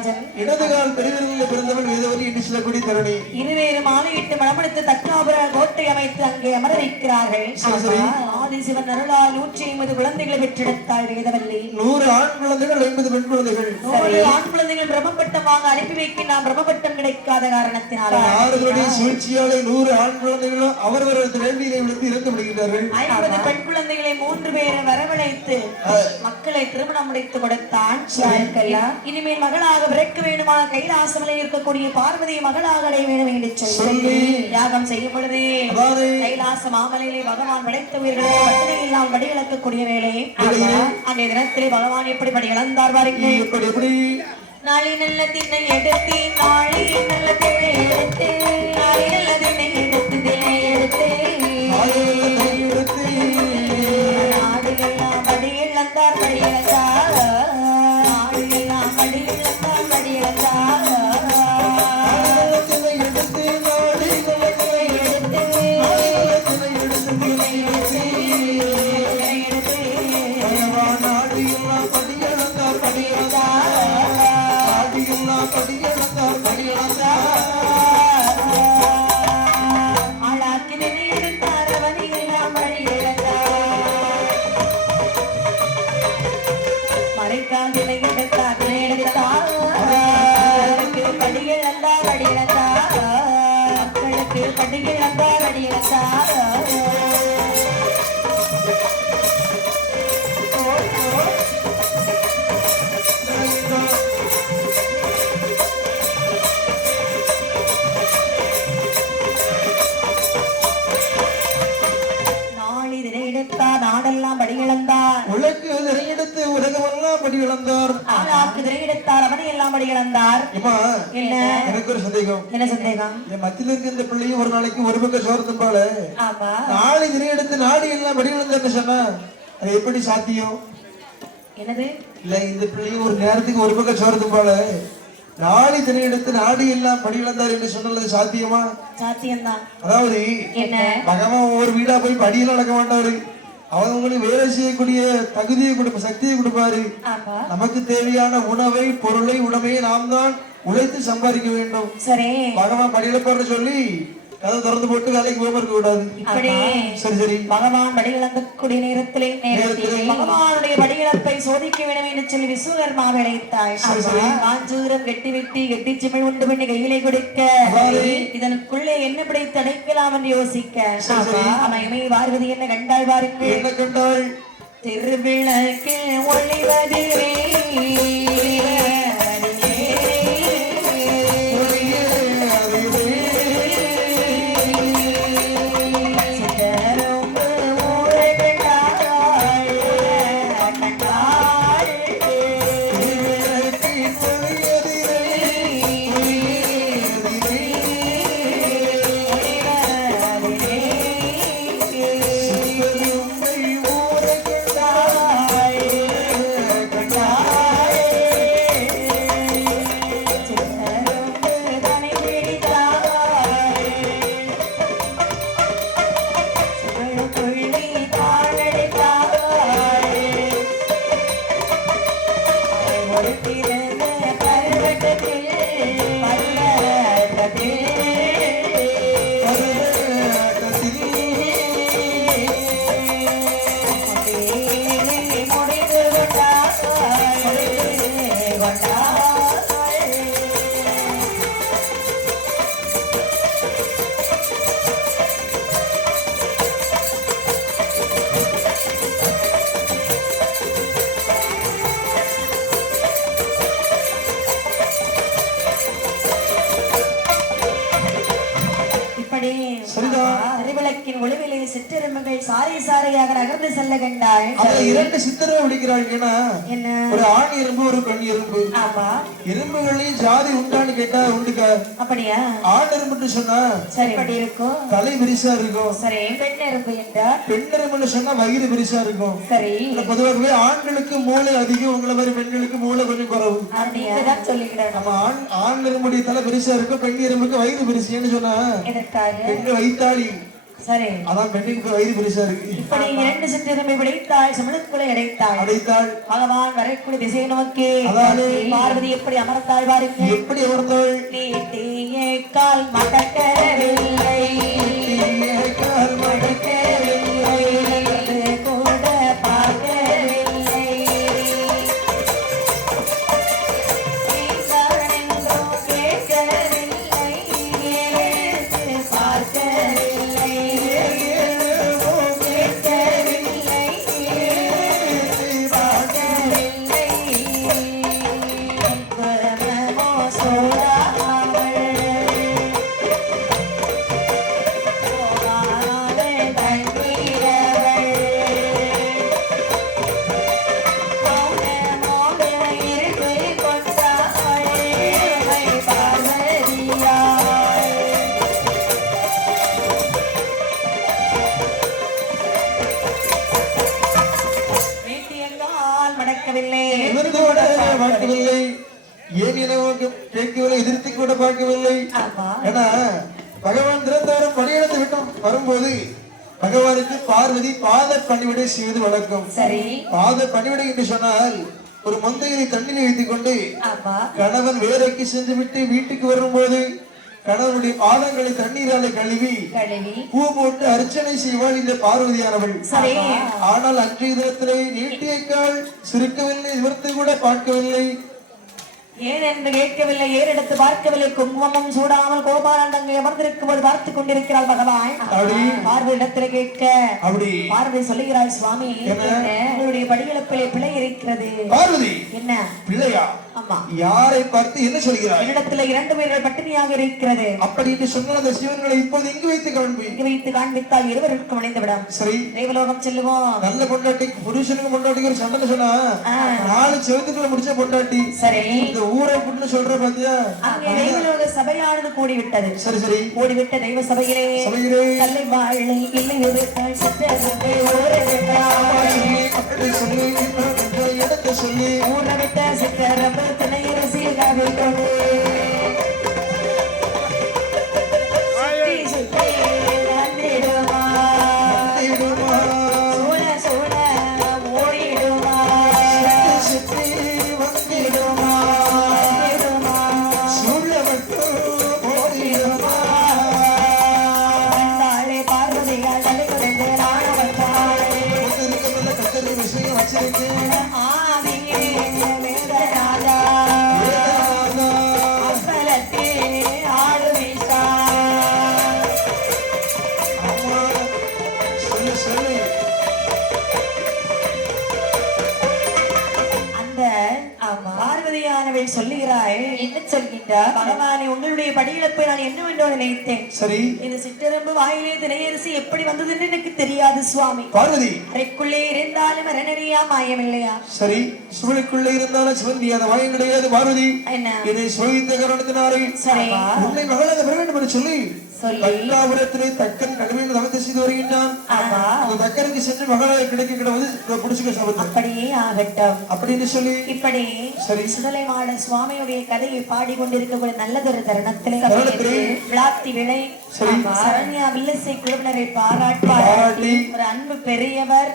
ராஜன் இடதுகால் பெருவிரலில் பிறந்தவன் வேதவதி என்று சொல்லக்கூடிய தருணி இருவேறு மாலையிட்டு மனப்படுத்த தக்காபுர கோட்டை அமைத்து அங்கே அமர வைக்கிறார்கள். ஆதிசிவன் அருளால் 150 குழந்தைகளை பெற்றெடுத்தாள் வேதவல்லி. 100 ஆண் குழந்தைகள் 50 பெண் குழந்தைகள். 100 ஆண் குழந்தைகள் பிரம்மபட்டம் வாங்க அனுப்பி வைக்க நாம் பிரம்மபட்டம் கிடைக்காத காரணத்தினால் ஆறுகளுடைய சூழ்ச்சியாலே 100 ஆண் குழந்தைகளும் அவரவரது வேள்வியிலே விழுந்து இறந்து விடுகிறார்கள். 50 பெண் குழந்தைகளை 3 பேரை வரவழைத்து மக்களை திருமணம் முடித்து கொடுத்தான். இனிமேல் மகளாக பிறக்க வேண்டுமான கைலாசமலை இருக்கக்கூடிய பார்வதி மகளாக அடைய வேண்டும் என்று சொல்லி யாகம் செய்யும் பொழுது கைலாச மாமலையிலே பகவான் படைத்த உயிர்களை பட்டினி இல்லாமல் படி இழக்கக்கூடிய வேலை. அன்றைய தினத்திலே பகவான் எப்படி படி இழந்தார் பாருங்கள். நாளை நல்ல திண்ணை எடுத்து நாளை நல்ல திணை எடுத்து நாளை நல்ல திண்ணை எடுத்து திணை எடுத்து நாடுகள்லாம் படி இழந்தார் படி இழந்தார் நாடுகள்லாம் படி இழந்தார் படி இழந்தார் நாடெல்லாம் படி இழந்தார். உலகு திரையெடுத்து உலகமெல்லாம் படி இழந்தார். ஆளாக்கு திரையெடுத்தார் அவனை எல்லாம் படி இழந்தார். என்ன எனக்கு ஒரு சந்தேகம். என்ன சந்தேகம்? என் மத்தியில இருக்க இந்த பிள்ளையும் ஒரு நாளைக்கு ஒரு பக்கம் சோறு தும்பால நாளை திரையெடுத்து நாடு எல்லாம் படி இழந்தார்னு சொன்னா அது எப்படி சாத்தியம்? என்னது? இல்ல இந்த பிள்ளையும் ஒரு நேரத்துக்கு ஒரு பக்கம் சோறு தும்பால நாளை திரையெடுத்து நாடு எல்லாம் படி இழந்தார் என்று சொன்னது சாத்தியமா? சாத்தியம்தான். அதாவது என்ன பகவான் ஒவ்வொரு வீடா போய் படியெல்லாம் நடக்க மாட்டாரு. அவங்க உங்களுக்கு வேலை செய்யக்கூடிய தகுதியை கொடுப்ப சக்தியை கொடுப்பாரு. நமக்கு தேவையான உணவை பொருளை உடமையை நாம் தான் உழைத்து சம்பாதிக்க வேண்டும். சரி பகவான் படியிழப்பார்னு சொல்லி கதை திறந்து போட்டு வேலைக்கு போக இருக்க கூடாது. சரி சரி பகவான் படி இழந்தக்கூடிய நேரத்திலே பகவானுடைய படி இழப்பை சோதிக்க வேண்டும் என்று சொல்லி விஸ்வகர்மா விளைத்தாள். காஞ்சூரம் கெட்டி வெட்டி கெட்டி சிமிழ் உண்டு பண்ணி கையிலே கொடுக்க இதனுக்குள்ளே என்ன பிடித்து அடைக்கலாம் என்று யோசிக்க அமைமை பார்வதி என்ன கண்டாள் பாருங்கள். என்ன கண்டாள்? திருவிளக்கு ஒளிவதிலே ஒளிவிலே சிற்றெருமைகள் சாரி சாரியாக நகர்ந்து செல்ல கண்டாள். இரண்டு சித்தரை விடுக்கிறாங்கன்னா என்ன? ஒரு ஆண் எறும்பு ஒரு பெண் எறும்பு. ஆமா. எறும்புகளையும் ஜாதி உண்டான்னு கேட்டா உண்டுக்க. அப்படியா? ஆண் எறும்புன்னு சொன்னா சரி எப்படி இருக்கும்? தலை விரிசா இருக்கும். சரி. பெண் எறும்பு என்றால் பெண் எறும்புன்னு சொன்னா வயிறு விரிசா இருக்கும். சரி. பொதுவாகவே ஆண்களுக்கு மூளை அதிகம், உங்களை மாதிரி பெண்களுக்கு மூளை கொஞ்சம் குறைவு. அப்படிதான் சொல்லிக்கிறேன். நம்ம ஆண் எறும்புடைய தலை விரிசா இருக்கும், பெண் எறும்புக்கு வயிறு விரிசின்னு சொன்னா எதற்காக? பெண் வைத்தாளி சரி அதான் பெண்ணுக்கு வயிறு பெருசா இருக்கு. இப்படி 2 சிற்றெருமை விடைத்தாள் சமணக்குலை அடைத்தாள். பகவான் வரக்கூடிய திசை நோக்கி பார்வதி எப்படி அமர்ந்தாள் பாருங்க. எப்படி அமர்ந்தாள்? நீட்டிய கால் மடக்கவில்லை கூட பார்க்கவில்லை கேட்கவில்லை பார்க்கவில்லை எதிர்த்து கூட பார்க்கவில்லை. ஏன்னா பகவான் திறந்தவரும் படியெடுத்து விட்டு வரும்போது பகவானுக்கு பார்வதி பாத பணிவிடை செய்வது வழக்கம். பாத பணிவிடை என்று சொன்னால் ஒரு மந்தையை தண்ணீரை வைத்துக் கொண்டு கணவன் வேலைக்கு சென்று விட்டு வீட்டுக்கு வரும்போது கணவனுடைய பாதங்களை தண்ணீராலே கழுவி பூ போட்டு அர்ச்சனை செய்வாள் இந்த பார்வதியானவள். ஆனால் அன்றைய தினத்திலே நீட்டிய கால் சுருக்கவில்லை, நிவர்த்தி கூட பார்க்கவில்லை. ஏன் என்று கேட்கவில்லை, ஏறெடுத்து பார்க்கவில்லை. குங்குமமும் சூடாமல் கோபாலன் அங்கே அமர்ந்திருக்கும் போது பார்த்துக் கொண்டிருக்கிறாள் பகவான். பார்வையிடத்திலே கேட்க பார்வதி சொல்லுகிறாள், சுவாமி உங்களுடைய படிகளப்பிலே பிழை இருக்கிறது. பார்வதி என்ன பிள்ளையா? ஆமா. யாரை பார்த்து என்ன சொல்கிறார்? என்னிடத்துல 2 பேர்கள் பட்டினியாக இருக்கிறது. அப்படி என்று சொன்னால் அந்த சிவன்களை இப்போது இங்கு வைத்து காண்பி. இங்கு வைத்து காண்பித்தால் இருவருக்கும் இணைந்து விடும். சரி, தேவலோகம் செல்லுவோம். நல்ல பொண்டாட்டி புருஷனுக்கு பொண்டாட்டிக்கு ஒரு சண்டை சொன்னா 4 செவத்துக்குள்ள முடிச்ச பொண்டாட்டி. சரி, இந்த ஊரை புண்ணு சொல்ற பாத்தியா? அங்கே தேவலோக சபையானது கூடிவிட்டது. சரி சரி, கூடிவிட்ட தெய்வ சபையிலே தல்லை வாழை இல்லை ஒரு தாய் சித்தத்தை ஊரை அப்படி சொல்லி இடத்தை சொல்லி ஊரை விட்ட சித்தரம்ப திணையரசியில் காவி கொண்டு சொல்லுகிறாய். என்ன சொல்கின்றார்? பகவானே, உங்களுடைய படியிழப்பை நான் என்னவென்று நினைத்தேன். சரி, இந்த சிற்றரம்பு வாயிலே திணையரசி எப்படி வந்தது என்று எனக்கு தெரியாது சுவாமி. பார்வதி, அறைக்குள்ளே இருந்தாலும் அரணறியா மாயமில்லையா? சரி, சுவனுக்குள்ளே இருந்தாலும் சிவன் தெரியாத மாயம் கிடையாது. பார்வதி, என்ன இதை சோதித்த காரணத்தினாலே சரி உன்னை மகளாக பெற வேண்டும் என்று சொல்லி பல்லாபுரத்திலே தக்கன் கடுமையான தவத்தை செய்து வருகின்றான். அந்த தக்கனுக்கு சென்று மகளாக கிடைக்க கிடவது புடிச்சுக்க சபத்து. அப்படியே ஆகட்டும் அப்படின்னு சொல்லி இப்படி சரி சுடலை மாட சுவாமியுடைய கதையை பாடிக்கொண்டிருக்கக்கூடிய நல்லதொரு தருணத்திலே விளாத்தி விளை சரண்யா வில்லசை குழுவினரை பாராட்டி ஒரு அன்பு பெரியவர்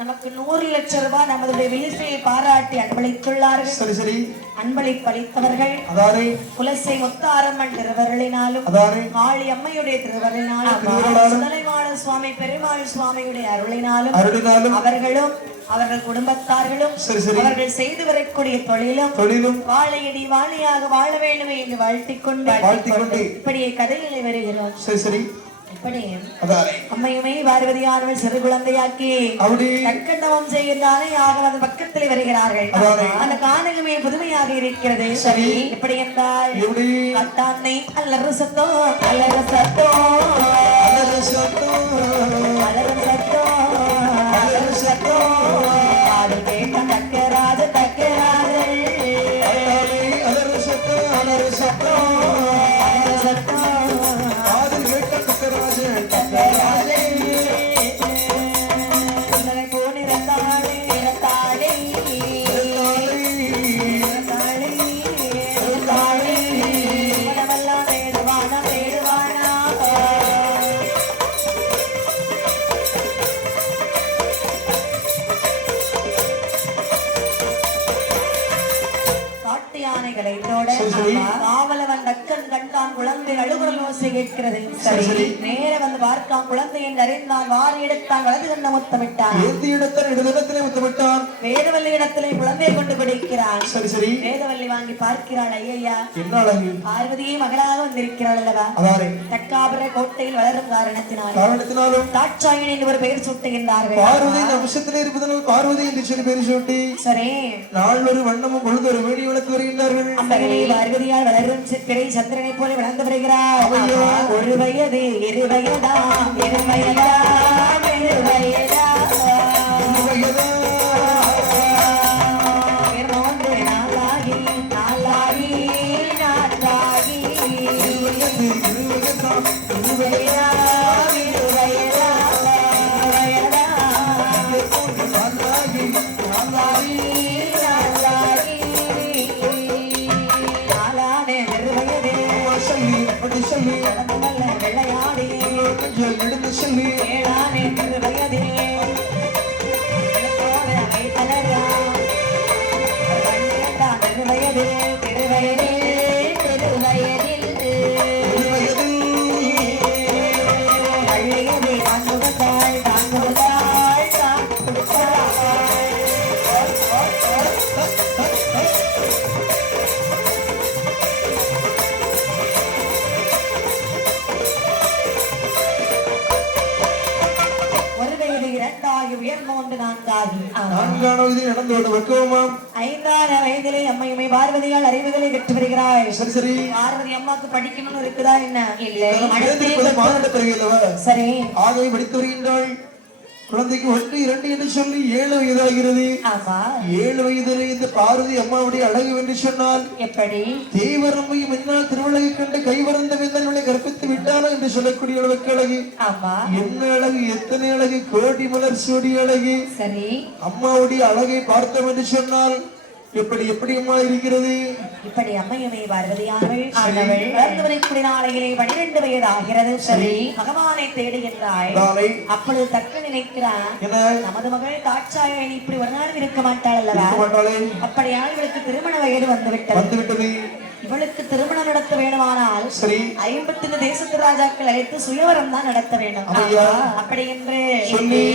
நமக்கு 100 லட்சம் ரூபாய் நமதுடைய வில்லிசையை பாராட்டி அன்பளித்துள்ளார்கள். சரி சரி, அன்பளிப்பளித்தவர்கள் அதாரே புலசை முத்தாரம்மன் திருவருளினாலும் காளி அம்மையுடைய திருவருளினாலும் சுடலைமாட சுவாமி பெருமாள் சுவாமியுடைய அருளினாலும் அவர்களும் அவர்கள் குடும்பத்தார்களும் அவர்கள் செய்து வரக்கூடிய தொழிலும் வாழையடி வாழையாக வாழ வேண்டும் என்று வாழ்த்திக் கொண்டு இப்படியே கதைகளை வருகிறோம். சரி சரி, அம்மையுமே பார்வதியானவள் சிறு குழந்தையாக்கி தக்கண்டவம் செய்கிறானே ஆக பக்கத்தில் வருகிறார்கள். அந்த காணகமே புதுமையாக இருக்கிறது. சரி, எப்படி என்றால் கட்டானை அல்லறு சத்தோ அல்லறு சத்தோ அல்லறு சத்தோ அல்லறு சத்தோ அல்லறு சத்தோ அது கேட்ட தக்கராஜ தக்கராஜ அல்லறு சத்தோ அல்லறு சத்தோ அல்லறு சத்தோ வார்த்தைகளை இதோட காவலவன் தக்கன் கண்டான் குழந்தை அழுகுரல் ஓசை கேட்கிறது. சரி நேர வந்து பார்த்தான் குழந்தையின் அறிந்தான் வாரி எடுத்தான் வலது கண்ண முத்தமிட்டான் முத்தமிட்டான் வேதவல்லி இடத்திலே குழந்தையை கொண்டு பிடிக்கிறான். சரி சரி வேதவல்லி வாங்கி பார்க்கிறாள். ஐயா என்ன அழகு பார்வதியை மகளாக வந்திருக்கிறாள் அல்லவா? தக்காபுர கோட்டையில் வளரும் காரணத்தினாலும் தாட்சாயணி என்று ஒரு பெயர் சூட்டுகின்றார்கள். பார்வதி வம்சத்திலே இருப்பதனால் பார்வதி என்று சொல்லி பெயர் சூட்டி சரி நாள் ஒரு வண்ணமும் பொழுது ஒரு வேடி வளர்த்து வருகின்றார்கள். அம்பகளே பார்வதியால் வளரும் பிறை சந்திரனை போல வளர்ந்து வருகிறார். ஒரு வயது இரு வயதா இரு வயதா இரு வயதா வயதிலே அம்மையுமே பார்வதியால் அறிவுகளை கற்று வருகிறாய். சரி சரி பார்வதி அம்மாக்கு படிக்கணும்னு இருக்குதா என்ன? இல்லை சரி ஆகவே படித்து வருகின்றாள். குழந்தைக்கு 1 2 என்று சொல்லி 7 வயதாகிறது. 7 வயதிலே இந்த பார்வதி அம்மாவுடைய அழகு என்று சொன்னால் எப்படி தேவரம்மையும் என்னால் திருவிழகை கண்டு கைவரந்த விந்தன்களை கற்பித்து விட்டானோ என்று சொல்லக்கூடிய அளவுக்கு அழகு. என்ன அழகு, எத்தனை அழகு, கோடி மலர் சூடி அழகு. சரி அம்மாவுடைய அழகை பார்த்தோம் என்று சொன்னால் எப்படி எப்படி அம்மா இருக்கிறது. இப்படி அம்மையுமே பார்வதியானவள் வளர்ந்து வரக்கூடிய நாளையிலே 12 வயது ஆகிறது. சரி பகவானை தேடுகின்றாய். அப்பொழுது தக்க நினைக்கிறான் நமது மகள் தாட்சாயணி இப்படி ஒரு நாள் இருக்க மாட்டாள் அல்லவா? அப்படியால் இவளுக்கு திருமண வயது வந்துவிட்டது. இவளுக்கு திருமணம் நடத்த வேண்டுமானால் 50 தேசத்து ராஜாக்கள் அழைத்து சுயவரம் தான் நடத்த வேண்டும். அப்படி என்று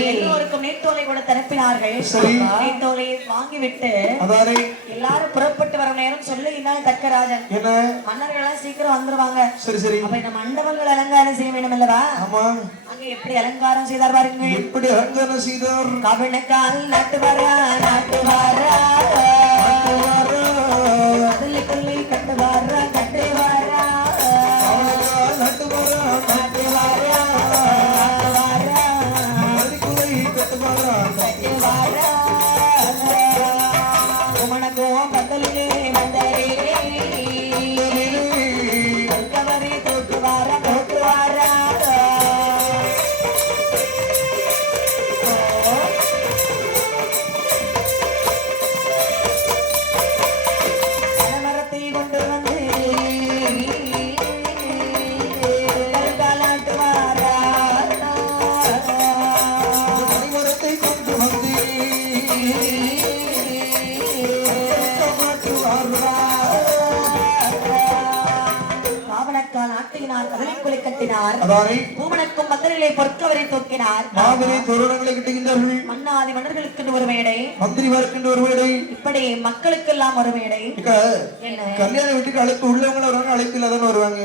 எல்லோருக்கும் நீட்டோலை கூட தரப்பினார்கள். நீட்டோலை வாங்கிவிட்டு எல்லாரும் புறப்பட்டு வர நேரம் சொல்லி இல்லாத தக்கராஜன் மன்னர்கள் எல்லாம் சீக்கிரம் வந்துருவாங்க. அப்ப இந்த மண்டபங்கள் அலங்காரம் செய்ய வேண்டும் அல்லவா? அங்க எப்படி அலங்காரம் செய்தார் பாருங்க. எப்படி அலங்காரம் செய்தார்? கபனக்கால் நாட்டு வாரா நாட்டு வாரா கட்டு வாரா கட்டு வாரா நாட்டு வாரா நாட்டு வாரா கட்டு வாரா கட்டு வாரா உமனக்கும் பந்தலிலே வந்தரே கவரி தோட்டு வாரா தோட்டு வாரா பூமணக்கும் மந்திரிகளை பொற்கவரை தூக்கினார். மன்னாதி மன்னர்களுக்கு ஒரு மேடை, மந்திரிமாருக்கு ஒரு மேடை, இப்படி மக்களுக்கெல்லாம் ஒரு மேடை. கல்யாண வீட்டுக்கு அழைப்பு உள்ளவங்க வருவாங்க, அழைப்பு இல்லாதவங்க வருவாங்க.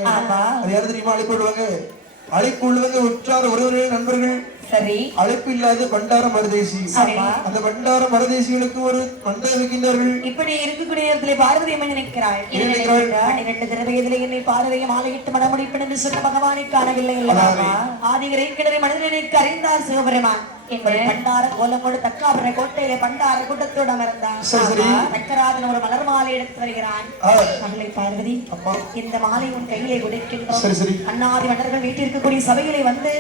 அது யாரு தெரியுமா? அழைப்பு விடுவாங்க. அழைப்பு உள்ளவங்க உற்றார் ஒருவர்கள் நண்பர்கள். சரி அழைப்பு இல்லாத பண்டார மரதேசி. அந்த பண்டார மரதேசிகளுக்கு ஒரு மண்டபம் வைக்கின்றார்கள். இப்படி இருக்கக்கூடிய நேரத்திலே பார்வதி அம்மை நினைக்கிறாள். 12 வயதிலே என்னை பார்வையை மாலையிட்டு மனமுடிப்பேன் என்று சொன்ன பகவானை காணவில்லை அல்லவா? ஆதிகரை கிணறு மனிதனுக்கு அறிந்தார் சிவபெருமான். பண்டார கோலமோடு தக்காபுர கோட்டையிலே பண்டார கூட்டத்தோடு அமர்ந்தான். தக்கராஜன் ஒரு மலர் மாலை எடுத்து வருகிறான். மகளை பார்வதி, இந்த மாலை உன் கையிலே கொடுக்கின்றோம். அண்ணாதி மன்னர்கள் வீட்டிற்கக்கூடிய சபையிலே வந்து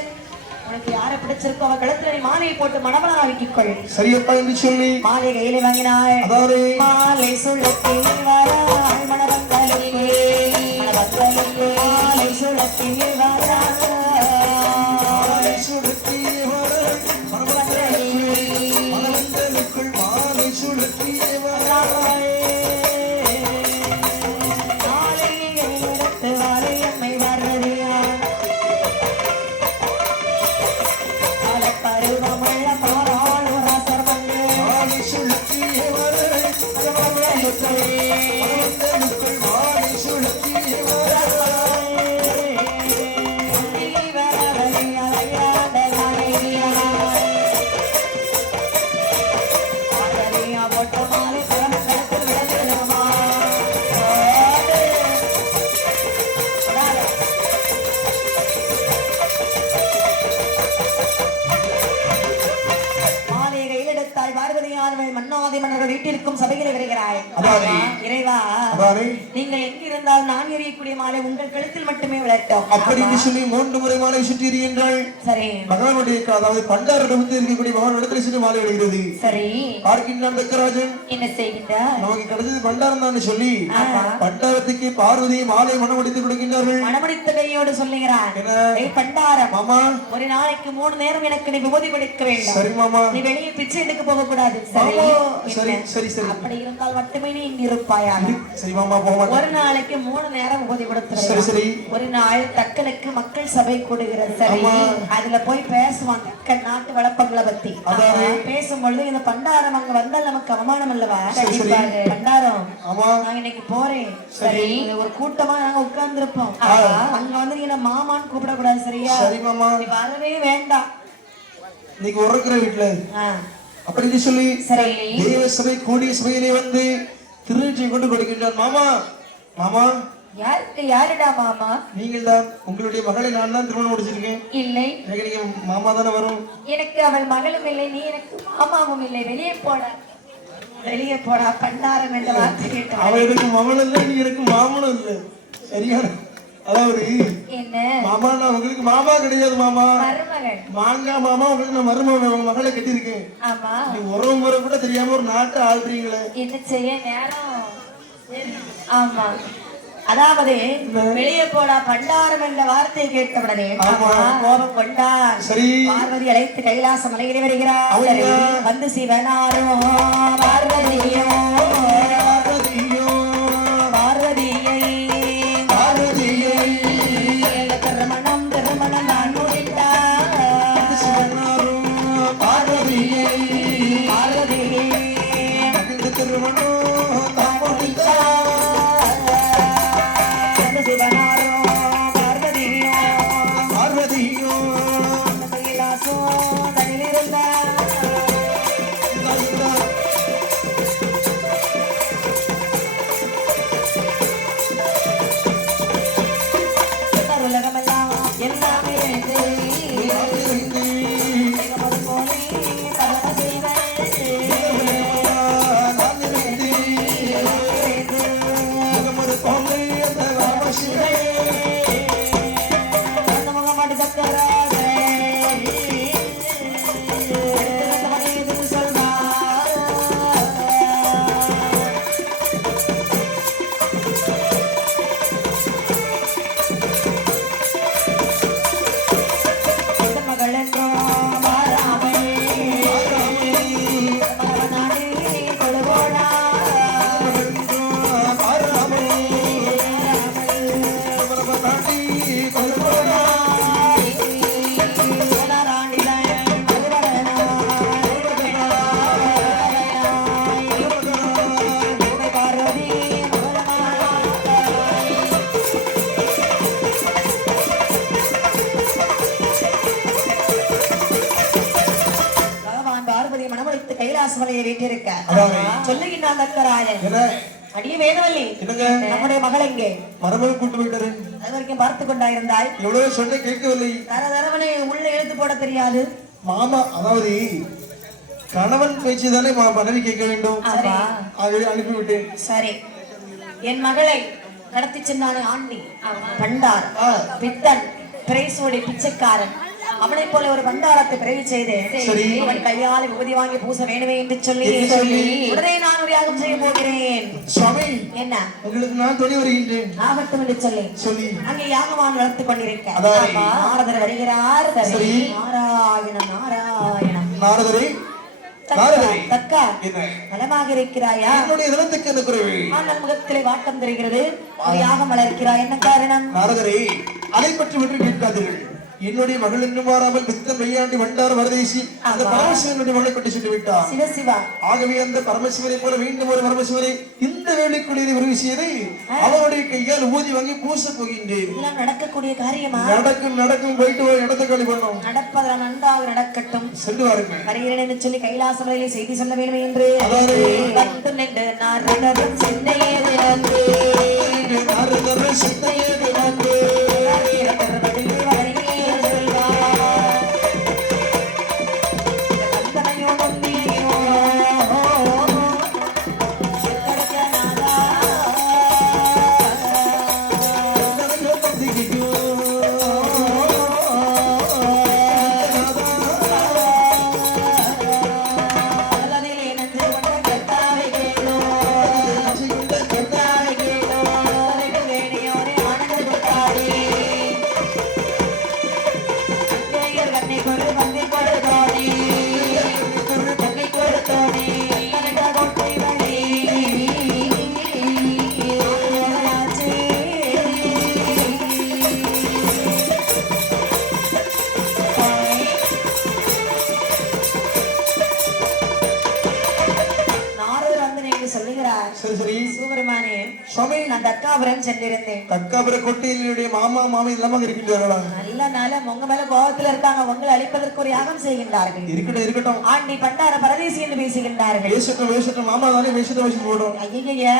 உனக்கு யாரை பிடிச்சிருக்கோ அவ கழுத்துல நீ மாலையை போட்டு மணமனா வைக்கிக்கொள். சரியப்பா என்று சொல்லி மாலை கையில வாங்கினாள். மாலை சுழத்தி வராய் மணவந்தலிலே மணவந்தலிலே மாலை சுழத்தி வராய் மாலை சுழத்தி வராய் மணவந்தலிலே மணவந்தலுக்குள் மாலை சுழத்தி வராய் மன்னாதி மன்னர்கள் வீட்டிற்கும் சபையில் வருகிறாய். இறைவா, நீங்கள் எங்க இருந்தால் நான் எறியக்கூடிய மாலை உங்கள் கழுத்தில் மட்டுமே விளட்டும். அப்படி சொல்லி 3 முறை மாலை சுற்றி எறிகின்றாள். சரி, மகனுடைய அதாவது பண்டாரிடமிருந்து இருக்கக்கூடிய மகன் இடத்துல சுற்றி மாலை விடுகிறது. சரி, பார்க்கின்றான் தக்கராஜன். என்ன செய்கின்றார்? நமக்கு கிடைச்சது பண்டாரம் தான் சொல்லி பண்டாரத்துக்கு பார்வதி மாலை மணமடித்து கொடுக்கின்றார்கள். மணமடித்த கையோடு சொல்லுகிறான், பண்டாரம் மாமா, ஒரு நாளைக்கு 3 நேரம் எனக்கு நீ விபூதி கொடுக்க வேண்டும். சரி மாமா, நீ வெளியே பிச்சை எடுக்க போக கூடாது. சரி சரி சரி சரி, அப்படி இருந்தால் மட்டுமே நீ இங்க இருப்பாயாக. சரி மாமா, போக ஒரு நாளைக்கு 3 நேரம் விபூதி கொடுத்துறேன். சரி சரி. ஒரு நாள் தக்கனுக்கு மக்கள் சபை கூடுகிறது. சரி, அதுல போய் பேசுவாங்க நாட்டு வளப்பங்களை பத்தி. பேசும்பொழுது இந்த பண்டாரம் அங்க வந்தால் நமக்கு அவமானம் அல்லவா? பண்டாரம், நான் இன்னைக்கு போறேன். சரி, ஒரு கூட்டமா நாங்க உட்கார்ந்து இருப்போம். அங்க வந்து நீ மாமான்னு கூப்பிடக்கூடாது. சரியா? சரி மாமா, நீ வரவே வேண்டாம். இன்னைக்கு உறக்குற வீட்டுல அப்படின்னு சொல்லி தேவ சபை கூடிய சபையிலே வந்து திருநீற்றை கொண்டு கொடுக்கின்றார். மாமா மாமா, யாருக்கு? யாருடா மாமா? நீங்கள் தான். உங்களுடைய மகளை நான் தான் திருமணம் முடிச்சிருக்கேன். இல்லை, நீங்க மாமா தானே வரும். எனக்கு அவள் மகளும் இல்லை, நீ எனக்கு மாமாவும் இல்லை. வெளியே போடா, வெளியே போடா. பண்டாரம் என்ற வார்த்தை கேட்ட அவள் எனக்கு மகனும் இல்லை, நீ எனக்கு மாமனும் இல்லை. சரியான அதாவது என்ன மாமா, நான் உங்களுக்கு மாமா கிடையாது மாமா, மருமகன். மாங்காய் மாமா, உங்களுக்கு நான் மருமகன். உங்க மகளை கட்டியிருக்கேன். ஆமா, நீ உறவு முறை கூட தெரியாம ஒரு நாட்டை ஆள்றீங்களே, என்ன செய்ய நேரம்? ஆமா, அதாவது வெளியே போடா பண்டாரம் என்ற வார்த்தையை கேட்டவுடனே கோபம் கொண்டார். பார்வதி அழைத்து கைலாச மலையிலே வருகிறார். வந்து சிவனாரோ பார்வதியோ சொல்லுகின்றான் தக்கராஜன். அடியே வேதவல்லி, நம்முடைய மகள் எங்கே? மரபல் கூட்டு விட்டது. அது வரைக்கும் பார்த்து கொண்டாயிருந்தாய். எவ்வளவு சொன்ன கேட்கவில்லை. தரவனை உள்ள எழுத்து போட தெரியாது மாமா. அதாவது கணவன் பேச்சு தானே மனைவி கேட்க வேண்டும். அதை அனுப்பிவிட்டேன். சரி, என் மகளை கடத்தி சென்றானே ஆண்டி பண்டார் பித்தன் பிரைசோடி பிச்சைக்காரன், அவனை போல ஒரு பண்டாரத்தை பிறவி செய்து அவன் கையால் விபூதி வாங்கி பூச வேணுமே என்று சொல்லி உடனே நான் ஒரு யாகம் செய்ய போகிறேன். சுவாமி, என்ன உங்களுக்கு நான் துணை வருகின்றேன். ஆகட்டும் என்று சொல்லி அங்கே யாகவான் வளர்த்து கொண்டிருக்க நாரதர் வருகிறார். நாராயணம் நாராயணம். நாரதரே, தக்கா நலமாக இருக்கிறாயா? என்னுடைய நிலத்துக்கு என்ன குறைவு? ஆனால் முகத்திலே வாட்டம் தெரிகிறது. யாகம் வளர்க்கிறாய், என்ன காரணம்? நாரதரே, அதை பற்றி விட்டு கேட்காதீர்கள். என்னுடைய மகள் இன்னும் வராமல் மித்த மெய்யாண்டி வண்டார வரதேசி அந்த பரமசிவனுடைய மகளை கொண்டு சென்று விட்டார். சிவசிவா. ஆகவே அந்த பரமசிவனை போல மீண்டும் ஒரு பரமசிவனை இந்த வேலைக்குள்ளே ஒரு விஷயத்தை அவருடைய கையால் ஊதி வாங்கி பூச போகின்றேன். எல்லாம் நடக்கக்கூடிய காரியமா? நடக்கும் போயிட்டு ஒரு இடத்தை காலி பண்ணோம். நடப்பதெல்லாம் நன்றாக நடக்கட்டும். சென்று வாருங்கள். வருகிறேன் என்று சொல்லி கைலாச மலையிலே செய்தி சொல்ல வேண்டும் என்று வந்து நின்று நாரதரும் சிந்தையே திறந்து நாரதரும் சிந்தையே திறந்து நான் தக்காபுரம் சென்றிருந்தேன். தக்காபுர கோட்டையினுடைய மாமா மாமி இல்லாம இருக்கின்றார்களா? நல்ல நாளம் உங்க மேல கோபத்துல இருக்காங்க. உங்களை அழிப்பதற்கு ஒரு யாகம் செய்கின்றார்கள். இருக்கட்டும். ஆண்டி பண்டார பரதேசி என்று பேசுகின்றார்கள். வேஷட்டும் மாமா தானே வேஷம் போடும். ஐயா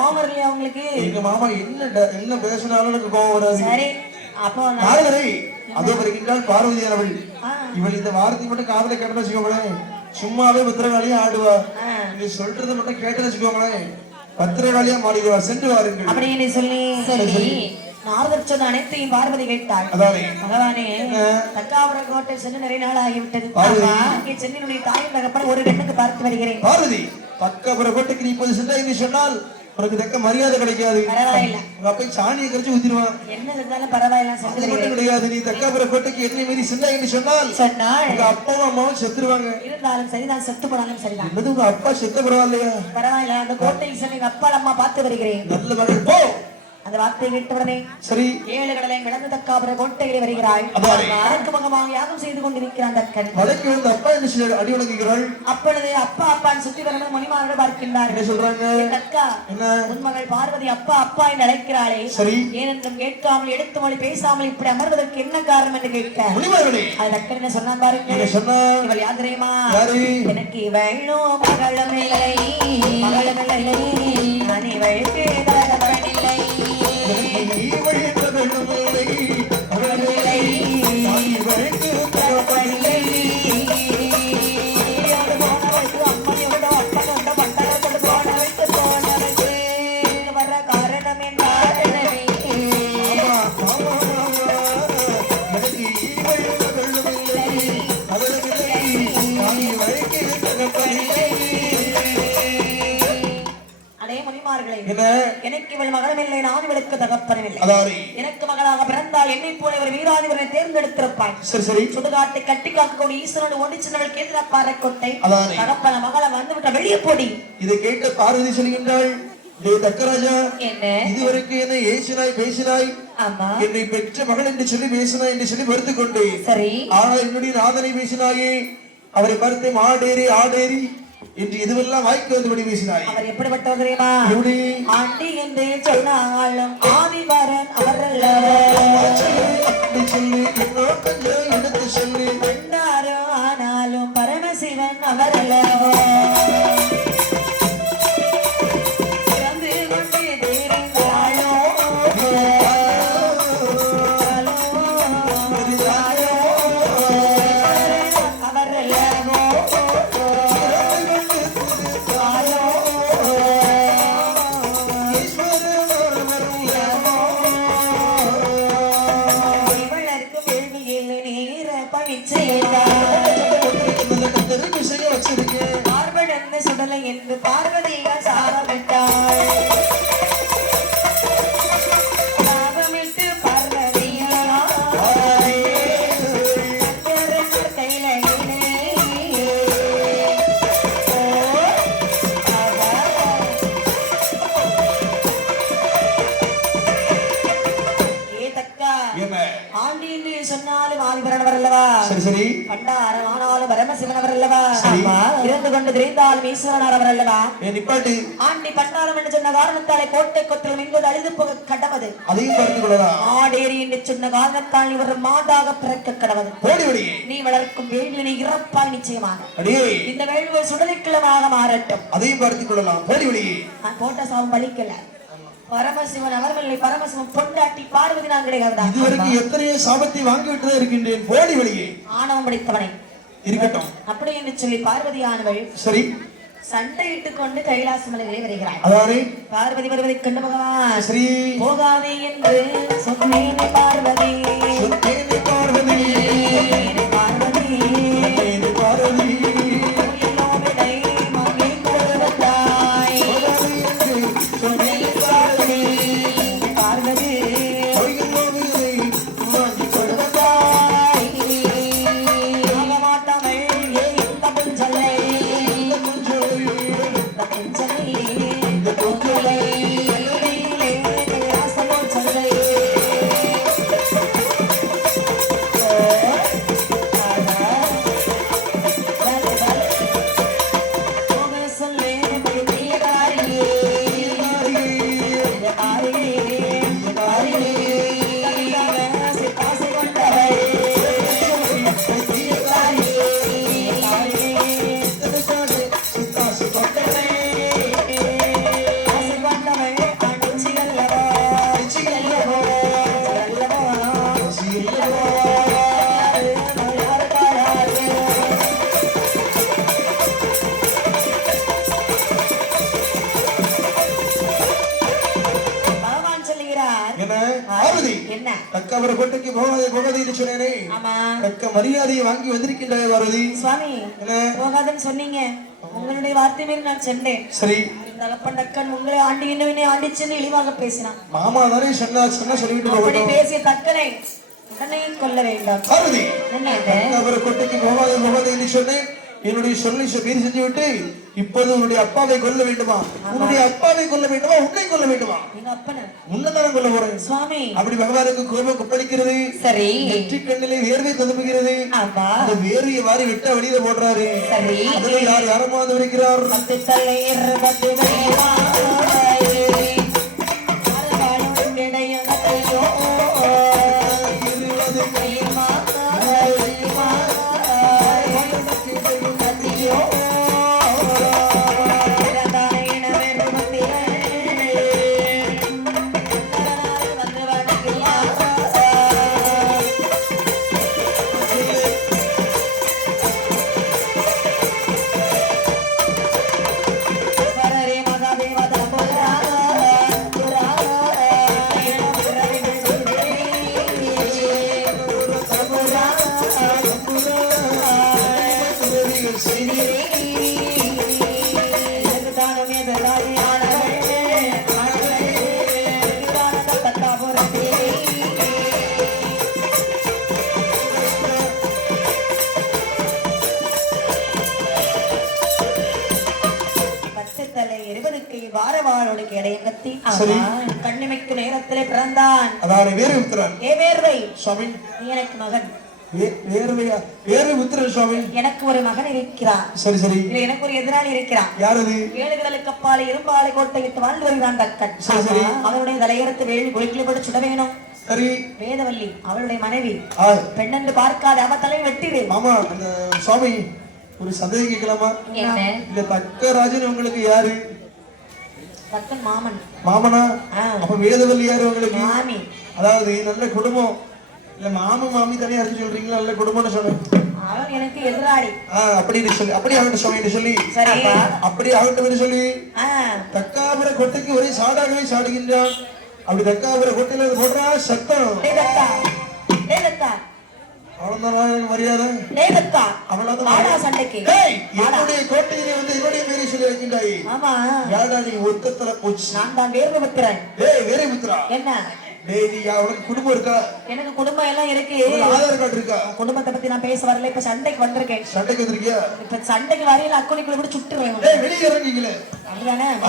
கோபம் இல்லையா உங்களுக்கு? எங்க மாமா என்ன பேசினாலும் எனக்கு கோபம் வராது. சரி அப்போ அதோ வருகின்றால் பார்வதி அவள். இவள் இந்த வார்த்தை மட்டும் காதலை கேட்டு வச்சுக்கோங்களேன், சும்மாவே பத்திரகாளியா ஆடுவா. நீ சொல்றதை மட்டும் கேட்டு வச்சுக்கோங்களேன், பத்திரகாளியா மாறிடுவா. சென்று வாருங்கள் அப்படின்னு சொல்லி நாரதர் சொன்ன அனைத்தையும் பார்வதி கேட்டாள். பகவானே தக்காபுர கோட்டை சென்று நிறைய நாள் ஆகிவிட்டது. இங்கே சென்னையினுடைய தாயின் தகப்பன் ஒரு பெண்ணுக்கு பார்த்து வருகிறேன். பார்வதி தக்காபுர கோட்டைக்கு நீ இப்போது சென்றாய் என்று சொன்னால் உனக்கு தக்க மரியாதை கிடைக்காது. பரவாயில்ல, உங்க அப்பா சாணியை கரைச்சு ஊத்திடுவான். என்ன செஞ்சாலும் பரவாயில்ல கிடையாது. நீ தக்காபுர கோட்டைக்கு என்ன மீறி சென்றாய் என்று சொன்னால் உங்க அப்பாவும் அம்மாவும் செத்துருவாங்க. இருந்தாலும் சரிதான், செத்து போனாலும் சரிதான். என்னது உங்க அப்பா செத்த பரவாயில்லையா? பரவாயில்ல, அந்த கோட்டைக்கு சென்று எங்க அப்பா அம்மா பார்த்து வருகிறேன். நல்ல மகள் போ. அந்த வார்த்தையை கேட்டவுடனே சரி 7 கடலையும் கடந்து தக்காபுர கோட்டையிலே வருகிறாய். அரக்கு மகமாக யாகம் செய்து கொண்டிருக்கிறான் தக்கன். வடக்கு வந்து அப்பா என்ன அடி வணங்குகிறாள். அப்பொழுது அப்பா சுற்றி வரணும் மணிமார்கள் பார்க்கின்றார். என்ன சொல்றாங்க? அக்கா உன் மகள் பார்வதி அப்பா என்று அழைக்கிறாளே, சரி ஏனென்றும் கேட்காமல் எடுத்து மொழி பேசாமல் இப்படி அமர்வதற்கு என்ன காரணம் என்று கேட்க அது தக்கன் என்ன சொன்னான் பாருங்க. இவள் யார் தெரியுமா? எனக்கு இவளும் மகளும் இல்லை, நான் இவளுக்கு தகப்பனில்லை. எனக்கு இவள் மகளும் இல்லை, நான் இவளுக்கு தகப்பனில்லை. எனக்கு மகளாக பிறந்தால் என்னை போல ஒரு வீராதிபரை தேர்ந்தெடுத்திருப்பாள். சரி சுடுகாட்டை கட்டி காக்கக்கூடிய ஈஸ்வரன் ஒன்று சின்னவள் கேட்கிற பாறைக்கொட்டை தகப்பன மகளை வந்துவிட்ட வெளியே போடி. இதை கேட்ட பார்வதி சொல்கின்றாள், தக்கராஜா இதுவரைக்கும் என்னை ஏசினாய் பேசினாய், என்னை பெற்ற மகள் என்று சொல்லி பேசினாய் என்று சொல்லி மறுத்து கொண்டு சரி, ஆனால் என்னுடைய நாதனை பேசினாயே, அவரை மறுத்து ஆடேரி என்று இதுவெல்லாம் வாய்க்கு வந்தபடி பேசினாய். அவர் எப்படிப்பட்டவர் தெரியுமா? ஆண்டி என்று சொன்னாலும் ஆதிவரன் அவர் சொல்லி எடுத்து சொல்லி என்னாரோ ஆனாலும் பரமசிவன் அவர் அல்லவோ. என்று பார்வதியால் சாபமிட்டாள். சாபமிட்டு பார்வதியால் ஆண்டி என்று சொன்னால் சரி சரி. பண்டாரம் ஆனாலும் பரமசிவன் அவர் அல்லவா? இருந்து கொண்டு திரிந்தாலும் ஈஸ்வரனார் அவர் அல்லவா? நிப்பாட்டு. ஆண்டி பண்டாரம் என்று சொன்ன காரணத்தாலே கோட்டை கொத்தலும் என்பது அழிந்து போக கடவது. அதையும் பார்த்துக் கொள்ளலாம். ஆடேரி என்று சொன்ன காரணத்தால் இவர் மாதாக பிறக்க கடவது. ஓடி வெளியே. நீ வளர்க்கும் வேள்வினை இறப்பால் நிச்சயமாக அடியே இந்த வேள்வி சுடலிக்கிழமாக மாறட்டும். அதையும் பார்த்துக் கொள்ளலாம். ஓடி வெளியே. போட்ட சாவும் பலிக்கல. பரமசிவன் அவர்களை பரமசிவன் பொண்டாட்டி பார்வதி நான் கிடையாது. இதுவரைக்கும் எத்தனையோ சாபத்தை வாங்கி விட்டுதான் இருக்கின்றேன். போடி வெளியே. ஆணவம் படைத்தவனை இருக்கட்டும் அப்படி என்று சொல்லி பார்வதியானவள் சரி சண்டையிட்டுக் கொண்டு கைலாச மலைகளை வருகிறாள். அதானே பார்வதி வருவதை கண்டு பகவான் சரி போகாதே என்று சொன்னேனே பார்வதி சொன்னேனே பார்வதி பார்வதி பார்வதி தக்கவர கோட்டைக்கு போகாதே சொன்னேனே. தக்க மரியாதையை வாங்கி வந்திருக்கின்ற பார்வதி. சுவாமி போகாதன்னு சொன்னீங்க. உங்களுடைய வார்த்தை மீறி நான் சென்றேன். சரி தகப்பன் உங்களை ஆண்டி என்ன ஆண்டிச்சுன்னு இழிவாக பேசினான். மாமா தானே சொன்னா சொல்லிட்டு அப்படி பேசிய தக்கனை உடனே கொல்ல வேண்டாம். பார்வதி தக்கவர கோட்டைக்கு போகாதே என்று சொன்னேன். என்னுடைய சொல்லி மீறி செஞ்சு விட்டு இப்போது உன்னுடைய அப்பாவை கொல்ல வேண்டுமா? உன்னுடைய அப்பாவை கொல்ல வேண்டுமா? உன்னை கொல்ல வேண்டுமா? உன்னதான் கொல்ல போறேன் சுவாமி. அப்படி பகவானுக்கு கோபம் கொப்பளிக்கிறது. சரி வெற்றி கண்ணிலே வேர்வை ததும்புகிறது. அந்த வேர்வையை வாரி விட்ட வழியில போடுறாரு. சரி அதுல யாரமாவது இருக்கிறார். கண்ணிமைக்கு நேரத்திலே பிறந்தான். அதாவது வேர்வை வேர்வை சுவாமி எனக்கு மகன் எனக்கு ஒரு மகன் இருக்கிறார். சரி சரி எனக்கு ஒரு எதிராளி இருக்கிறார். யாரது? 7 கடலுக்கு அப்பாலே இரும்பாலை கோட்டையிட்டு வாழ்ந்து வருகிறான் தக்கன். அவனுடைய தலையெடுத்து வேள்வி குளிக்கலப்பட்டு சுட வேணும். சரி வேதவல்லி அவளுடைய மனைவி பெண் என்று பார்க்காத அவ தலையை வெட்டிடு. ஆமா சுவாமி ஒரு சந்தேகம் கேட்கலாமா? இந்த தக்கராஜன் உங்களுக்கு யாரு? தக்கன் மாமன். மாமனா? அப்ப வேதவல்லி யாரு உங்களுக்கு? மாமி. அதாவது நல்ல குடும்பம் இல்ல மாமு மாமி தானே அடிச்சு சொல்றீங்களா? நல்ல குடும்பம்னு சொல்லுங்க. அவன் எனக்கு எதிராளி. அப்படின்னு சொல்லி அப்படி ஆகட்டும் சுவாமி சொல்லி. சரி அப்படி ஆகட்டும் சொல்லி தக்காபுர கொட்டைக்கு ஒரே சாடாகவே சாடுகின்றான். அப்படி தக்காபுர கொட்டையில போடுறா சத்தம். மரியாதை என்னுடைய கோட்டையிலே வந்து என்னுடைய பேரை சொல்லி வைக்கின்றாய். ஆமா நீ ஒத்தத்துல போச்சு. நான் தான் வேறு மித்திரன். வேறு மித்திரா என்ன? உனக்கு குடும்பம் இருக்கா? எனக்கு குடும்பம் எல்லாம் இருக்கு. ஆதார் கார்டு இருக்கா? குடும்பத்தை பத்தி நான் பேச வரல. இப்ப சண்டைக்கு வந்திருக்கேன். சண்டைக்கு வந்திருக்கியா? இப்ப சண்டைக்கு வரையில அக்கோனிக்குள்ள கூட சுட்டுருவேன். வெளியே இறங்கிக்கல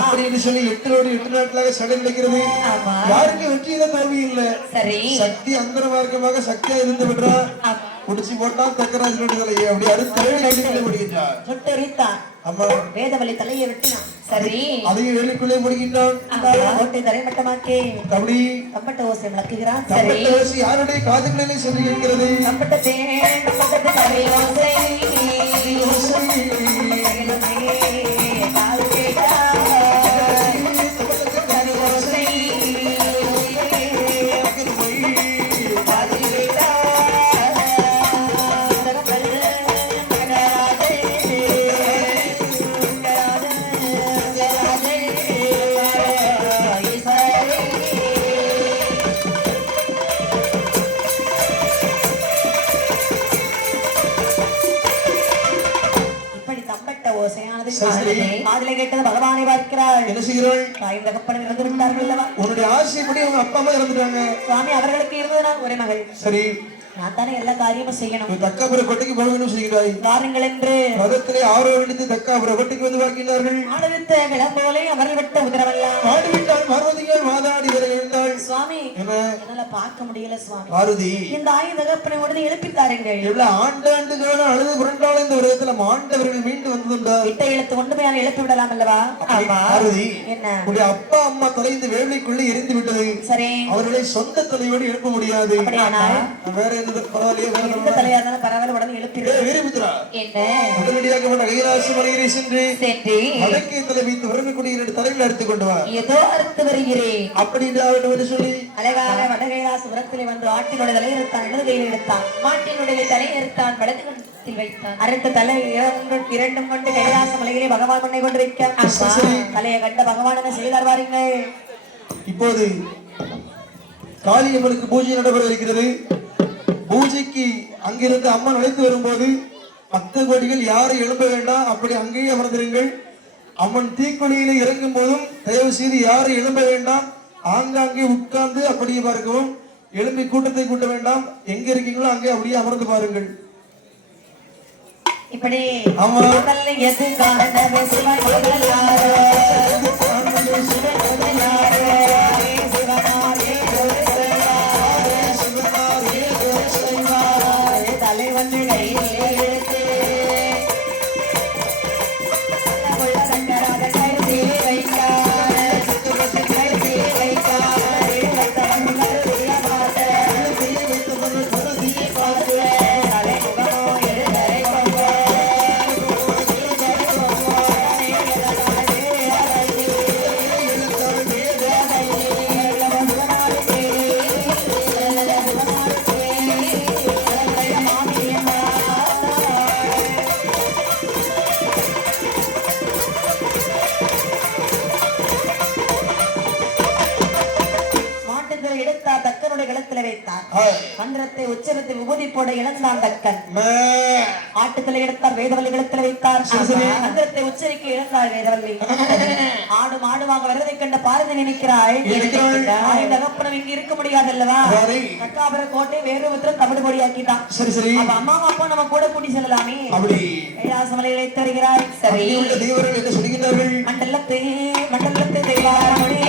அப்படின்னு சொல்லி 8 நாட்களாக சண்டை நடக்கிறது. யாருக்கு வெற்றியில தோல்வி இல்ல. சரி சக்தி அந்தர மார்க்கமாக சக்தியா இருந்து விடுறா. குடிச்சு போட்டா தக்கராஜனுடைய தலையை அப்படி அறுத்து முடிக்கின்றார். சுட்டெரித்தான். ஆமா, வேதவழி தலையை வெட்டினான். சரி, அதையும் வேலைக்குள்ளே முடிக்கின்றான். ஓட்டை தரைமட்டமாக்கி அப்படி தம்பட்ட ஓசை விளக்குகிறான். சரி, தம்பட்ட ஓசை யாருடைய காதுகளிலே சொல்லி இருக்கிறது? தம்பட்ட தேன் தம்பட்ட தரை ஓசை காதலை கேட்டது பகவானை பார்க்கிறாள். என்ன செய்கிறாள்? தாயும் தகப்பனும் இறந்து விட்டார்கள் அல்லவா? உன்னுடைய ஆசைப்படி அவங்க அப்பா அம்மா இறந்துட்டாங்க சுவாமி. அவர்களுக்கு இருந்ததுனா ஒரே மகள். சரி, நான் தானே எல்லா காரியமும் செய்யணும். தக்காபுர கொட்டைக்கு போக வேண்டும் செய்கிறாய். வாருங்கள் என்று மதத்திலே ஆரோக்கியத்து தக்காபுர கொட்டைக்கு வந்து பார்க்கிறார்கள். ஆடுவித்த கிளம்போலே அவர்கள் விட்ட உதரவல்லா ஆடுவிட்டால் பார்வதியால் வாதாடி வர எழுந்தாள். சுவாமி, என்ன என்னால பார்க்க முடியல சுவாமி. பார்வதி, இந்த ஆயுத தகப்பனை உடனே எழுப்பித்தாருங்கள். எவ்வளவு ஆண்டாண்டுகளோட அழுது புரண்டாலும் இந்த உலகத்துல ஆண்டவர்கள் மீண்டு வந்ததுண்டா? விட்ட எழுத்து ஒன்றுமே எழுப்பி விடலாம் அல்லவா? பார்வதி, என்ன உடைய அப்பா அம்மா தலை இந்த வேலைக்குள்ளே எரிந்து விட்டது. சரி, அவர்களை சொந்த தலையோடு எழுப்ப முடியாது. வேற எந்த பரவாயில்லையே, எந்த தலையா இருந்தாலும் பரவாயில்ல, உடனே எழுப்பிடுறேன். வீரபுத்திரா, என்ன உடனடியாக கைலாச மலையிலே சென்று வடக்கே தலை வைத்து வரக்கூடிய தலையில் அறுத்து கொண்டு வா. ஏதோ அறுத்து வருகிறேன் அப்படின்னு சொல்லி அழகாக வடகைலாசுரத்திலே வந்து ஆட்டினுடைய தலையை எடுத்தான், இடது கையில் எடுத்தான். மாட்டினுடைய தலையை எடுத்தான், வடது கணத்தில் வைத்தான். அறுத்த தலை இரண்டும் கொண்டு கைலாச மலையிலே பகவான் மண்ணை கொண்டு வைக்க தலையை கண்ட பகவான் என்ன செய்தார் வாருங்கள். இப்போது காளியம்மனுக்கு பூஜை நடைபெற இருக்கிறது. பூஜைக்கு அங்கிருந்து அம்மன் அழைத்து வரும்போது பக்த கோடிகள் யாரும் எழுப்ப வேண்டாம், அப்படி அங்கேயே அமர்ந்திருங்கள். அம்மன் தீக்குழியில இறங்கும் போதும் தயவு செய்து யாரும் எழும்ப வேண்டாம், ஆங்காங்கே உட்கார்ந்து அப்படியே பார்க்கவும். எழும்பி கூட்டத்தை கூட்ட வேண்டாம், எங்க இருக்கீங்களோ அங்கே அப்படியே அமர்ந்து பாருங்கள். இப்படி ஆமா, மந்திரத்தை உச்சரித்து விபூதி போட இழந்தான் தக்கன். ஆட்டுக்களை எடுத்தார், வேதவல்லி களத்தில் வைத்தார். மந்திரத்தை உச்சரிக்க இழந்தார் வேதவல்லி. ஆடும் ஆடுவாங்க வருவதை கண்ட பாரதி நினைக்கிறாய், தகப்பனம் இங்க இருக்க முடியாதல்லவா? தக்காபுர கோட்டை வேறு வித்திரம் தமிழ் மொழியாக்கிட்டான். அம்மா அப்பா நம்ம கூட கூட்டி செல்லலாமே. கைலாசமலை இழைத்து வருகிறாய். சரி, மண்டலத்தை மண்டலத்தை தெய்வாரமணி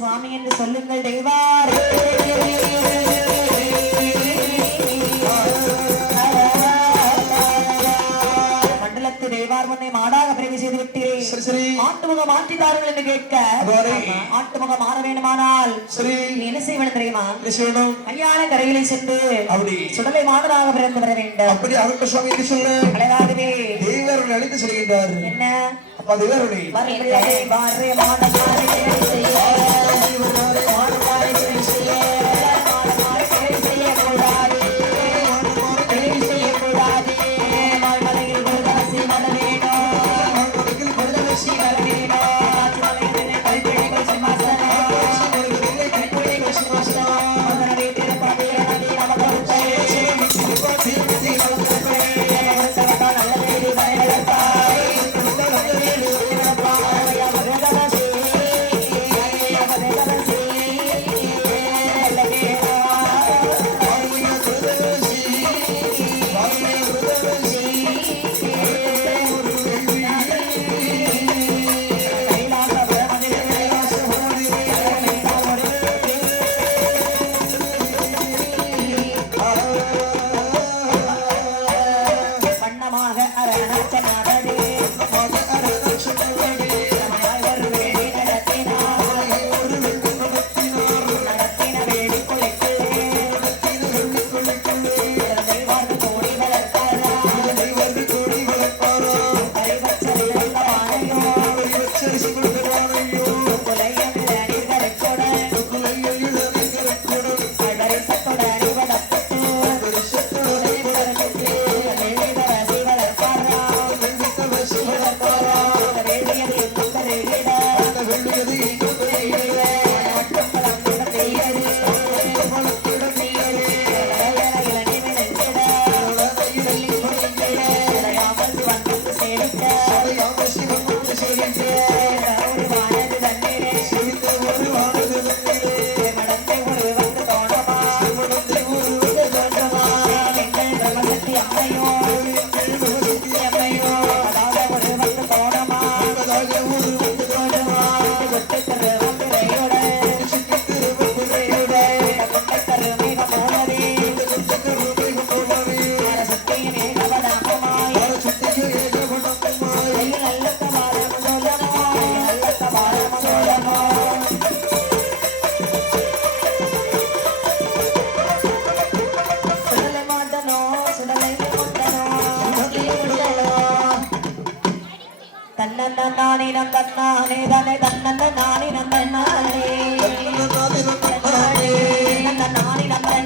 சுவாமி என்று சொல்லுங்கள் தெய்வார். மண்டலத்து தெய்வார் முன்னை மாடாக பிரிவு செய்து விட்டீர்கள். சரி ஆட்டுமுகம் மாற்றித்தார்கள் என்று கேட்க அவ்வாறே ஆட்டுமுகம் மாற வேண்டுமானால் சரி நீ என்ன செய்ய வேண்டும் தெரியுமா? என்ன செய்யணும்? கல்யாண கரையிலே சென்று அப்படி சுடலை மாதராக பிறந்து வர வேண்டும். அப்படி அவர்கிட்ட சுவாமி என்ன சொல்ல அழகாகவே தேவர்கள் அழைத்து செல்கின்றார். என்ன அப்ப தேவர்களே வரவில்லை வாரே மாதராக செய்ய தன்னே தன்னானே தன்னை தன்னே நானே நந்தன்னானே